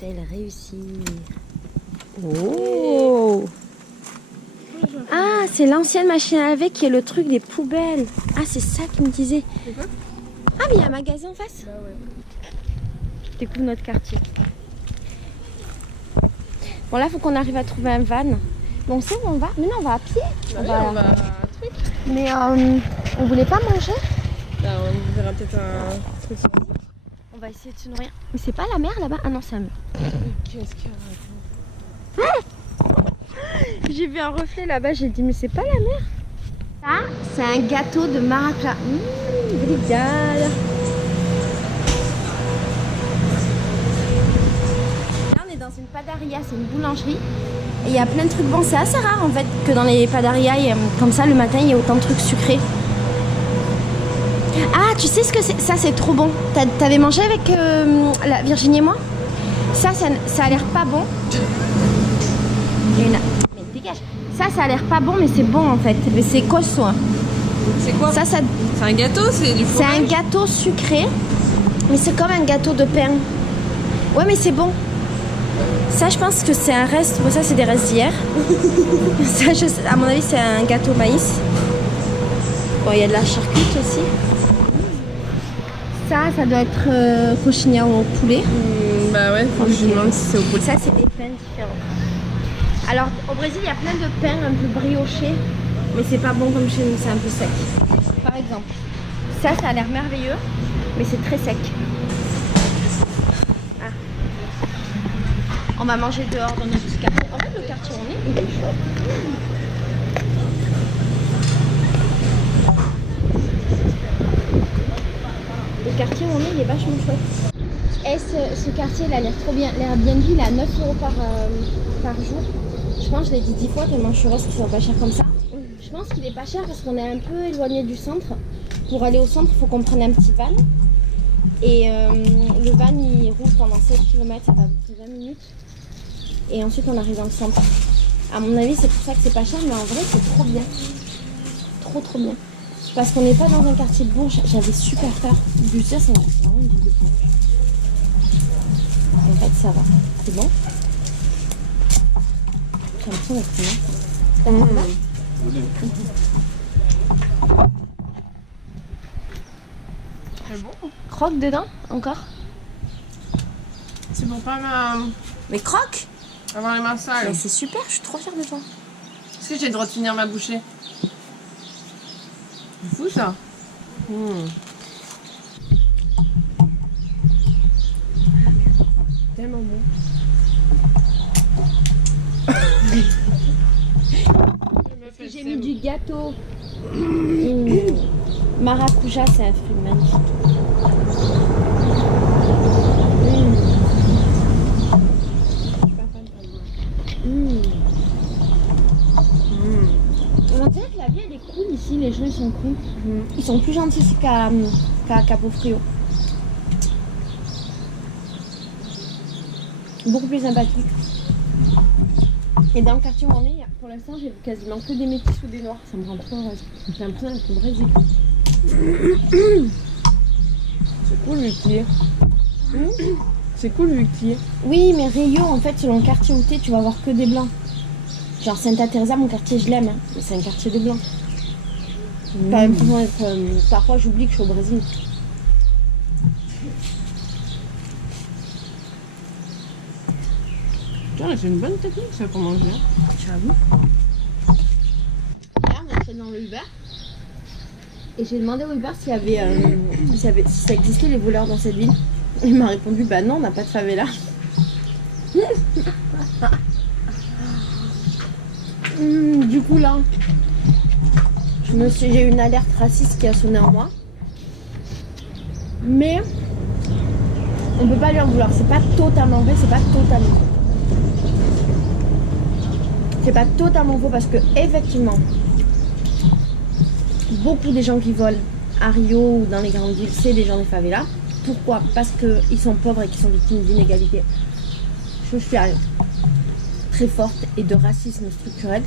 va-t-elle réussir? Oh! Ah, c'est l'ancienne machine à laver qui est le truc des poubelles. Ah, c'est ça qu'il me disait. Ah, mais il y a un magasin en face. Bah ouais. Découvre notre quartier. Bon, là, il faut qu'on arrive à trouver un van. Bon, on sait où on va. Mais non, on va à pied. Bah oui, on va à un truc. Mais on voulait pas manger. Bah, on verra peut-être un truc. On va essayer de se nourrir. Mais c'est pas la mer là-bas? Ah non, c'est la mer. Qu'est-ce qu'il y a? J'ai vu un reflet là-bas, j'ai dit mais c'est pas la mer. Ça, c'est un gâteau de maracuja. Brigade. Là on est dans une padaria, c'est une boulangerie. Et il y a plein de trucs bons. C'est assez rare en fait que dans les padarias, comme ça le matin, il y a autant de trucs sucrés. Ah, tu sais ce que c'est? Ça c'est trop bon. T'avais mangé avec la Virginie et moi? Ça a l'air pas bon. Mais dégage. Ça a l'air pas bon, mais c'est bon en fait. Mais c'est costaud. Hein. C'est quoi? Ça... C'est un gâteau? C'est du fromage? C'est un gâteau sucré, mais c'est comme un gâteau de pain. Ouais, mais c'est bon. Ça, je pense que c'est un reste. Bon, ça, c'est des restes d'hier. Ça, à mon avis, c'est un gâteau maïs. Bon, il y a de la charcuterie aussi. Ça doit être cochinière au poulet. Bah ouais, faut que je me demande si c'est au poulet. Ça, c'est des pains différents. Alors, au Brésil, il y a plein de pains un peu briochés, mais c'est pas bon comme chez nous, c'est un peu sec. Par exemple, ça a l'air merveilleux, mais c'est très sec. Ah. On va manger dehors dans notre petit quartier. En fait, le quartier où on est, il est chaud. Le quartier où on est, il est vachement chouette. Et ce quartier, il a l'air trop bien. L'Airbnb, il est à 9 € par jour. Je pense que je l'ai dit 10 fois tellement je suis heureuse qu'ils sont pas chers comme ça. Je pense qu'il est pas cher parce qu'on est un peu éloigné du centre. Pour aller au centre, il faut qu'on prenne un petit van. Et le van, il roule pendant 7 km, ça va à peu près 20 minutes. Et ensuite, on arrive dans le centre. À mon avis, c'est pour ça que c'est pas cher, mais en vrai, c'est trop bien. Trop bien. Parce qu'on n'est pas dans un quartier bon. J'avais super peur. Du ça, c'est vraiment une ville de pauvres. En fait, ça va. C'est bon? J'ai l'impression d'être bien. T'as mal? C'est bon. Croque dedans, encore? C'est pour pas Mais croque! avoir les mains sales. Mais c'est super, je suis trop fière de toi. Est-ce que j'ai le droit de finir ma bouchée? C'est fou ça. Tellement bon. J'ai mis du gâteau. Maracuja, c'est un fruit magnifique. On dirait que la vie elle est cool ici, les gens ils sont cool. Ils sont plus gentils ici qu'à Capofrio. Beaucoup plus sympathiques. Et dans le quartier où on est, pour l'instant j'ai quasiment que des métis ou des noirs. Ça me rend trop heureuse. J'ai l'impression d'être au Brésil. C'est cool vu qu'il y est. C'est cool vu qu'il y est. Oui, mais Rio, en fait, selon le quartier où t'es, tu vas voir que des blancs. Genre Santa Teresa, mon quartier, je l'aime, hein, mais c'est un quartier de blancs. Pas l'impression d'être. Parfois, j'oublie que je suis au Brésil. C'est une bonne technique ça pour manger. J'avoue. Là, on est dans le Uber. Et j'ai demandé au Uber s'il y avait, si ça existait les voleurs dans cette ville. Il m'a répondu bah non, on n'a pas de favela. Du coup là, j'ai eu une alerte raciste qui a sonné en moi. Mais on peut pas lui en vouloir. C'est pas totalement vrai, c'est pas totalement faux. C'est pas totalement faux parce que effectivement, beaucoup des gens qui volent à Rio ou dans les grandes villes, c'est des gens des favelas. Pourquoi? Parce qu'ils sont pauvres et qu'ils sont victimes d'inégalités sociales très fortes et de racisme structurel.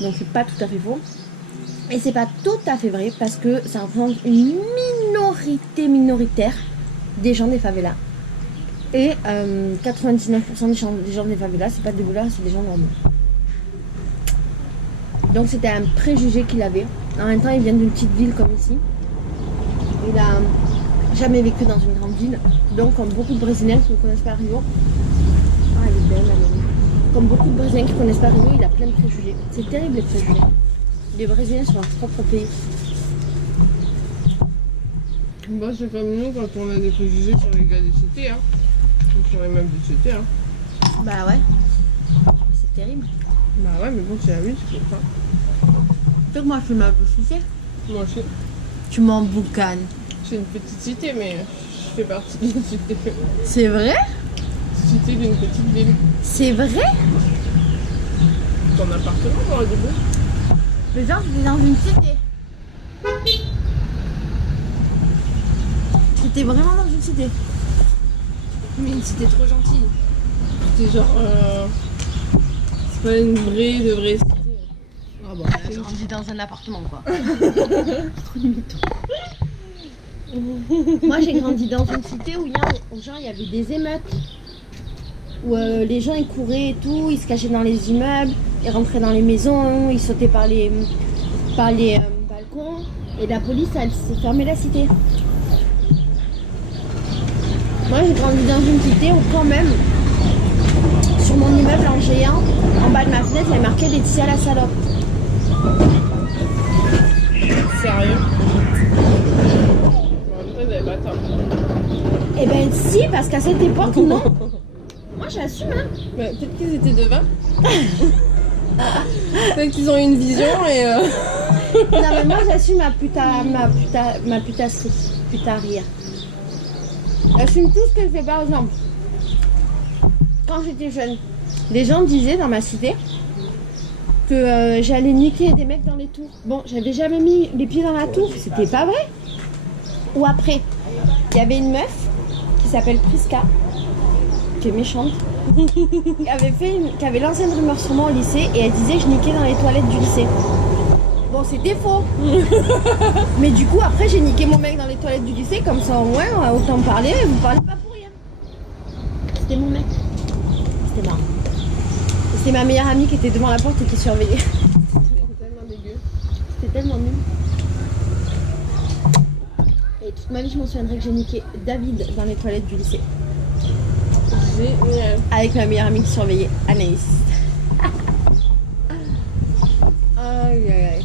Donc c'est pas tout à fait faux. Et c'est pas tout à fait vrai parce que ça représente une minorité minoritaire des gens des favelas. Et 99% des gens des favelas, c'est pas des voleurs, c'est des gens normaux. Donc c'était un préjugé qu'il avait. En même temps, il vient d'une petite ville comme ici. Il a jamais vécu dans une grande ville. Donc, comme beaucoup de Brésiliens qui ne connaissent pas Rio, ah, elle est belle, la maman. Comme beaucoup de Brésiliens qui ne connaissent pas Rio, il a plein de préjugés. C'est terrible les préjugés. Les Brésiliens sont leur propre pays. Bah, c'est comme nous quand on a des préjugés sur les gars des cités, hein. Ou sur les meufs des cités, hein. Bah ouais. C'est terrible. Bah ouais, mais bon, c'est la vie, c'est pour ça. Tu sais que moi je suis ma cité. Moi aussi. Tu m'en boucanes. C'est une petite cité, mais je fais partie d'une cité. C'est vrai? Cité d'une petite ville. C'est vrai? Ton appartement dans le début. Mais genre, j'étais dans une cité. J'étais vraiment dans une cité. Mais une cité trop gentille. C'est genre. C'est pas une vraie cité. Ah bah, j'ai grandi dans un appartement quoi. Moi j'ai grandi dans une cité où il y avait des émeutes. Où les gens ils couraient et tout, ils se cachaient dans les immeubles, ils rentraient dans les maisons, ils sautaient par les balcons. Et la police elle s'est fermée la cité. Moi j'ai grandi dans une cité où quand même, sur mon immeuble en géant, en bas de ma fenêtre, il y a marqué Laetitia la salope. Sérieux? Bon, des bâtards. Eh ben si, parce qu'à cette époque, non. Moi j'assume, hein. Bah, peut-être qu'ils étaient devins. Peut-être qu'ils ont eu une vision et... Non mais moi j'assume ma putasserie, putaria. J'assume tout ce que je fais. Par exemple, quand j'étais jeune, les gens disaient dans ma cité que j'allais niquer des mecs dans les tours. Bon, j'avais jamais mis les pieds dans la tour, c'était pas vrai. Ou après, il y avait une meuf qui s'appelle Priska, qui est méchante, qui avait lancé une rumeur sur moi au lycée et elle disait que je niquais dans les toilettes du lycée. Bon, c'était faux. Mais du coup, après, j'ai niqué mon mec dans les toilettes du lycée, comme ça au moins, autant parler, vous parlez pas pour rien. C'était mon mec. C'était marrant. C'était ma meilleure amie qui était devant la porte et qui surveillait. C'était tellement dégueu. C'était tellement nul. Et toute ma vie, je m'en souviendrai que j'ai niqué David dans les toilettes du lycée. Génial. Avec ma meilleure amie qui surveillait, Anaïs. Aïe aïe aïe.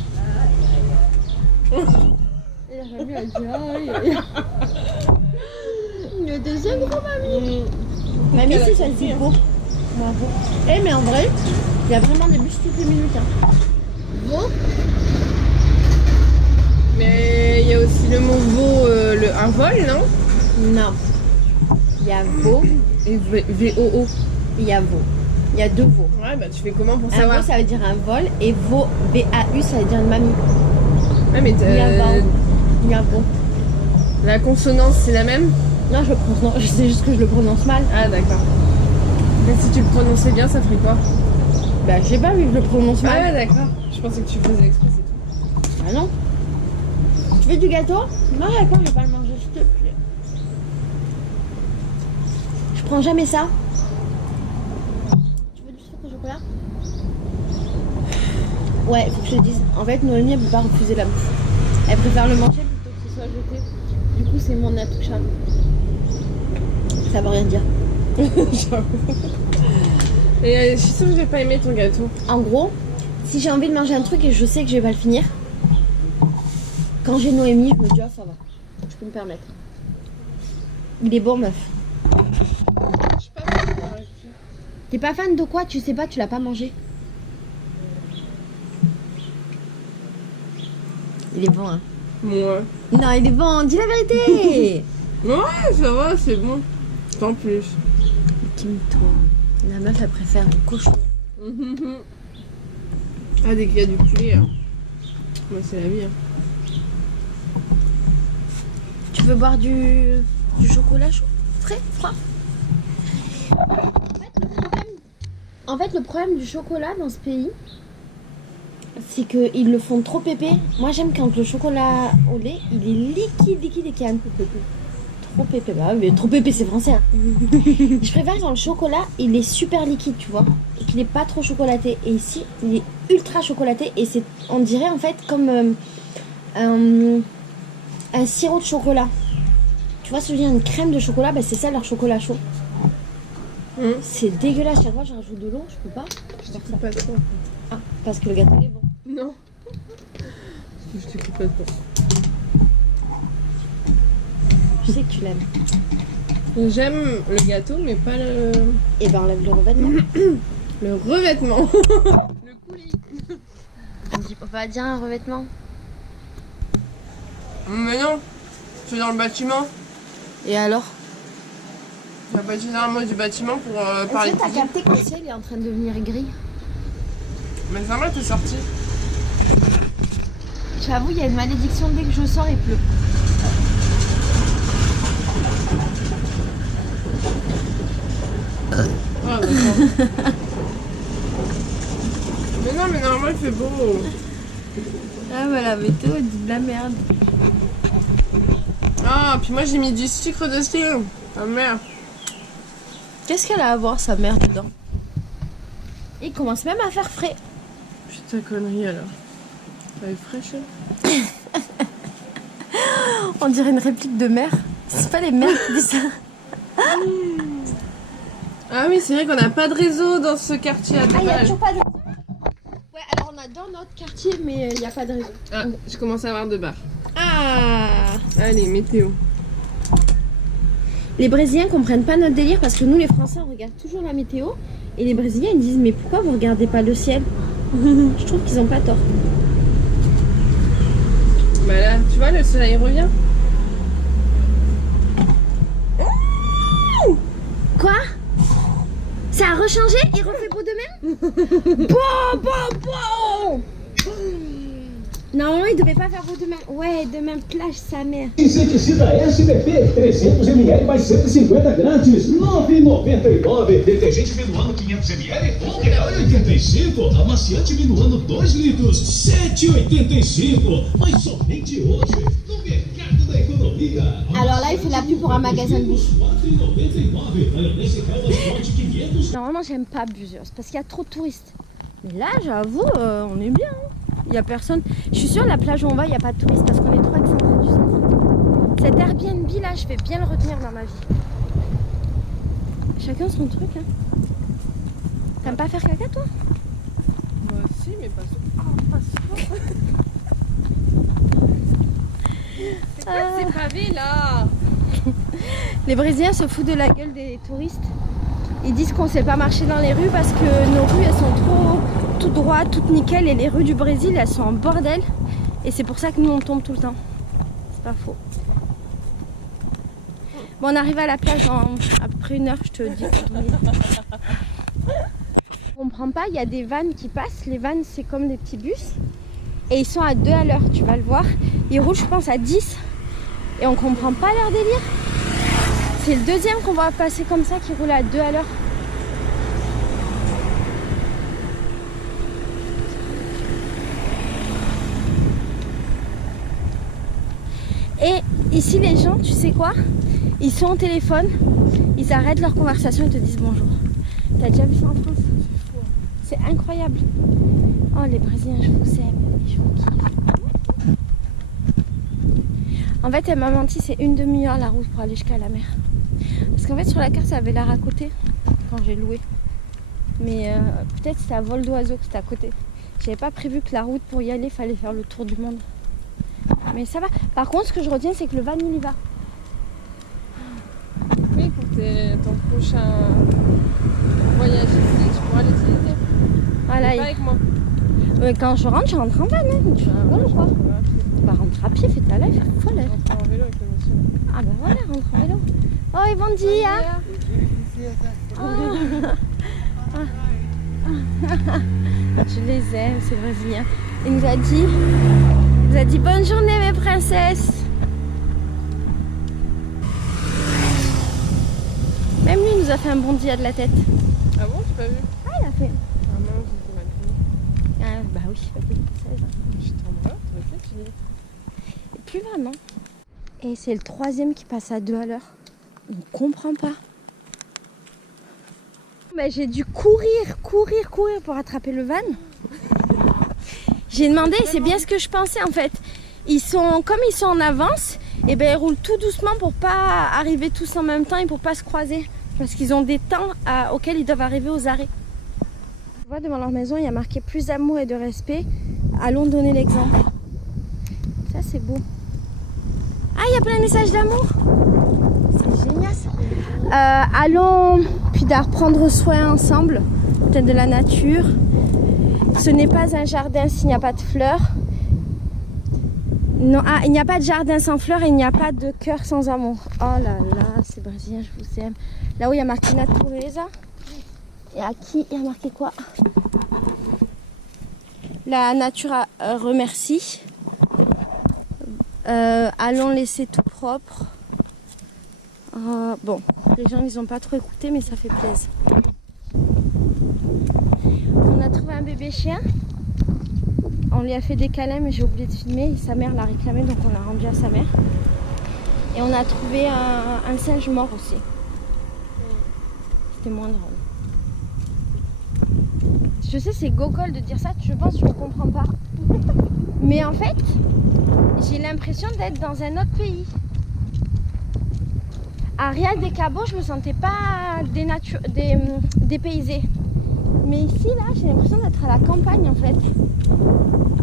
Et la famille a dit aïe aïe. Le deuxième gros mamie. Mamie, c'est ça le dit beau. Bravo. Eh, mais en vrai, il y a vraiment des bus toutes les minutes. Hein. Beau. Mais il y a aussi le mot veau, un vol, non? Non. Il y a veau Et V-O-O. et il y a veau. Il y a deux veaux. Ouais, bah tu fais comment pour Un savoir? veau, ça veut dire un vol. Et veau, V-A-U, ça veut dire une mamie. Ouais, mais Il y a veau. Il y a veau. la consonance, c'est la même? Non, je sais juste que je le prononce mal. Ah, d'accord. Mais si tu le prononçais bien, ça ferait quoi? Bah, je sais pas, vu que je le prononce Ah, mal. ouais, d'accord. Je pensais que tu faisais exprès, c'est tout. Ah non. Tu veux du gâteau? Non, d'accord, je vais pas le manger, s'il te plaît. Je prends jamais ça. Tu veux du sucre au chocolat? Ouais, faut que je te dise. En fait, Noémie, elle peut pas refuser la bouffe. Elle préfère le manger plutôt que ce soit jeté. Du coup, c'est mon intouchable. Ça veut rien dire. Et je suis sûre que j'ai pas aimé ton gâteau. En gros, si j'ai envie de manger un truc et je sais que je vais pas le finir, quand j'ai Noémie, je me dis, ah, ça va. Je peux me permettre. Il est bon, meuf. Je suis pas fan. T'es pas fan de quoi? Tu sais pas, tu l'as pas mangé. Il est bon, hein. Moi. Non, il est bon, dis la vérité. Ouais, ça va, c'est bon. Sans plus. Kim-toi. La meuf, elle préfère le cochon. Ah, dès qu'il y a du poulet, hein. Moi, c'est la vie, hein. Tu veux boire du chocolat chaud? Frais? Froid? En fait, le problème du chocolat dans ce pays, c'est qu'ils le font trop pépé. Moi, j'aime quand le chocolat au lait, il est liquide et qu'il est un peu pépé. trop épais. Bah mais trop épais, c'est français. Hein. Je préfère quand le chocolat, il est super liquide, tu vois. Et qu'il est pas trop chocolaté. Et ici, il est ultra chocolaté. Et c'est, on dirait en fait comme un sirop de chocolat. Tu vois, ce une crème de chocolat, bah, c'est ça leur chocolat chaud. C'est dégueulasse. Chaque fois, je rajoute de l'eau, je peux pas. Je t'écoute pas trop. Ah, parce que le gâteau il est bon. Non. Je t'écoute pas trop. Je sais que tu l'aimes. J'aime le gâteau, mais pas le... Et ben, enlève le revêtement. Le revêtement. Le coulis. On va dire un revêtement. Mais non, c'est dans le bâtiment. Et alors? Il n'y a pas généralement du bâtiment pour parler Est-ce de que t'as cuisine. capté que le ciel est en train de devenir gris? Mais ça va, t'es sorti. J'avoue, il y a une malédiction, dès que je sors, il pleut. Ah, d'accord. Mais non, mais normalement il fait beau. Ah voilà, météo dit de la merde. Ah, puis moi j'ai mis du sucre dessus. Ah merde. Qu'est-ce qu'elle a à voir sa mère dedans? Il commence même à faire frais. Putain, connerie alors. Ça est fraîche. On dirait une réplique de mère. C'est pas les mères qui disent ça. Ah oui, c'est vrai qu'on n'a pas de réseau dans ce quartier à Ah, il y a Dubaï. toujours pas de réseau? Ouais, alors on a dans notre quartier, mais il n'y a pas de réseau. Ah, je commence à avoir de barres. Ah! Allez, météo. Les Brésiliens comprennent pas notre délire parce que nous, les Français, on regarde toujours la météo. Et les Brésiliens, ils disent, mais pourquoi vous regardez pas le ciel? Je trouve qu'ils ont pas tort. Bah là, tu vois, le soleil revient. Quoi? Ça a rechangé? Il refait beau de même? Bon. Normalement, il devait pas faire beau demain. Ouais, demain, plage sa mère. Inseticida SBP, 300 ml mais 150 grátis, R$ 9,99. Detergente Minuano 500 ml, R$ 1,85. Amaciante Minuano 2 litros, R$ 7,85. Mas somente hoje, no mercado da economia. Alors là, il fait la pub pour un magasin de bouche. Normalement, j'aime pas Buzios parce qu'il y a trop de touristes. Mais là, j'avoue, on est bien. Il y a personne. Je suis sûre, la plage où on va, il n'y a pas de touristes parce qu'on est trop excentré du centre. Cet Airbnb là, je vais bien le retenir dans ma vie. Chacun son truc. Hein. T'aimes pas faire caca, toi? Moi aussi, mais pas souvent. C'est quoi ces pavés là? Les Brésiliens se foutent de la gueule des touristes. Ils disent qu'on sait pas marcher dans les rues parce que nos rues elles sont trop toutes droites, toutes nickel et les rues du Brésil elles sont en bordel et c'est pour ça que nous on tombe tout le temps. C'est pas faux. Bon, on arrive à la plage dans à peu près 1 heure, je te dis. On comprend pas, il y a des vannes qui passent. Les vannes c'est comme des petits bus et ils sont à 2 à l'heure, tu vas le voir. Ils roulent je pense à 10 et on comprend pas leur délire. C'est le deuxième qu'on va passer comme ça qui roule à 2 à l'heure. Et ici les gens, tu sais quoi? Ils sont au téléphone, ils arrêtent leur conversation et te disent bonjour. T'as déjà vu ça en France? C'est incroyable. Oh les Brésiliens, je vous aime, je vous kiffe. En fait elle m'a menti, c'est 1 demi-heure la route pour aller jusqu'à la mer. Parce qu'en fait sur la carte ça avait l'air à côté quand j'ai loué. Mais peut-être c'était à vol d'oiseau que c'était à côté. J'avais pas prévu que la route pour y aller fallait faire le tour du monde. Mais ça va. Par contre ce que je retiens c'est que le van il y va. Oui, pour ton prochain voyage ici, tu pourras l'utiliser. Voilà. Pas avec moi. Quand je rentre en van. Hein. Tu rigoles ou quoi? Bah rentre à pied, fais ta life, folle. On rentre en vélo avec le monsieur. Ah bah voilà, rentre en vélo. Oh et bon dia. Je les aime, ces Brésiliens. Il nous a dit bonne journée mes princesses. Même lui il nous a fait un bon dia de la tête. Ah bon, j'ai pas vu? Ah il a fait. Ah non, j'ai mal vu. Ah bah oui, pas des françaises. Je t'embrasse, toi aussi tu dis. Et plus vraiment. Et c'est le troisième qui passe à 2 à l'heure. On comprend pas. Ben, j'ai dû courir pour attraper le van. J'ai demandé, c'est bien ce que je pensais en fait. Comme ils sont en avance, et ben ils roulent tout doucement pour pas arriver tous en même temps et pour pas se croiser. Parce qu'ils ont des temps auxquels ils doivent arriver aux arrêts. Tu vois, devant leur maison, il y a marqué plus d'amour et de respect. Allons donner l'exemple. Ça, c'est beau. Ah, il y a plein de messages d'amour. C'est génial ça. Allons, puis d'en reprendre soin ensemble, peut-être de la nature. Ce n'est pas un jardin s'il n'y a pas de fleurs. Non, il n'y a pas de jardin sans fleurs et il n'y a pas de cœur sans amour. Oh là là, c'est brésilien, je vous aime. Là où il y a marqué Natureza. Et à qui il y a marqué quoi? La nature remercie. Allons laisser tout propre. Bon, les gens ils ont pas trop écouté, mais ça fait plaisir. On a trouvé un bébé chien. On lui a fait des câlins, mais j'ai oublié de filmer. Sa mère l'a réclamé, donc on l'a rendu à sa mère. Et on a trouvé un singe mort aussi. C'était moins drôle. Je sais, c'est gogol de dire ça, je pense que tu ne comprends pas. Mais en fait, j'ai l'impression d'être dans un autre pays. À Real de Cabo, je me sentais pas dépaysée. Mais ici, là, j'ai l'impression d'être à la campagne en fait.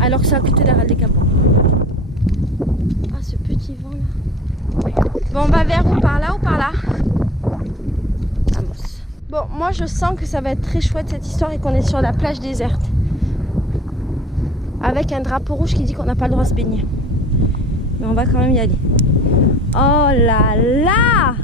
Alors que c'est à côté de Real de Cabo. Ah, ce petit vent là. Bon, on va vers où? Par là ou par là? Vamos. Bon, moi je sens que ça va être très chouette cette histoire et qu'on est sur la plage déserte. Avec un drapeau rouge qui dit qu'on n'a pas le droit de se baigner. Mais on va quand même y aller. Oh là là!